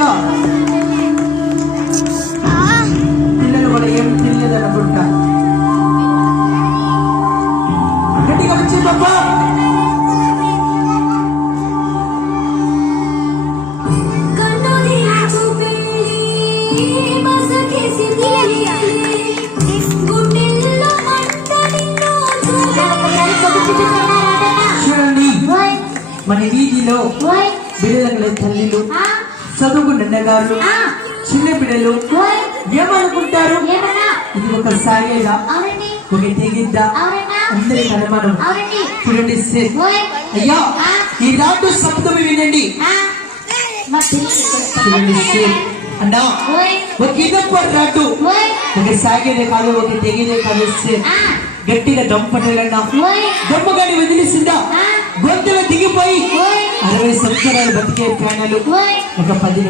విధంగా పిల్లలు కూడా ఏం తెలియదు అనుకుంటా. గట్టిగా వచ్చి బాబా చూడండి, మన వీధిలో బిడ్డల తల్లిలు, చదువుకున్న అన్నగారు, చిన్న బిడ్డలు ఏమనుకుంటారు? ఇది ఒక సాగేదా, ఒక తెగిద్దా? అందరికి అనుమానం. చూడండి అయ్యా, ఈ రాటు శబ్దం వినండి. చూడండి అన్నా, ఒక ఇదప్ప రాటు, ఒక సాగేదే కాదు, ఒక తెగిదే కాదు. గట్టిగా దంపటలన్నా దొమ్మగాని వదిలేసిందా, గొంతులో దిగిపోయి 60 సంవత్సరాలు బతికే ప్రాణాలు ఒక 10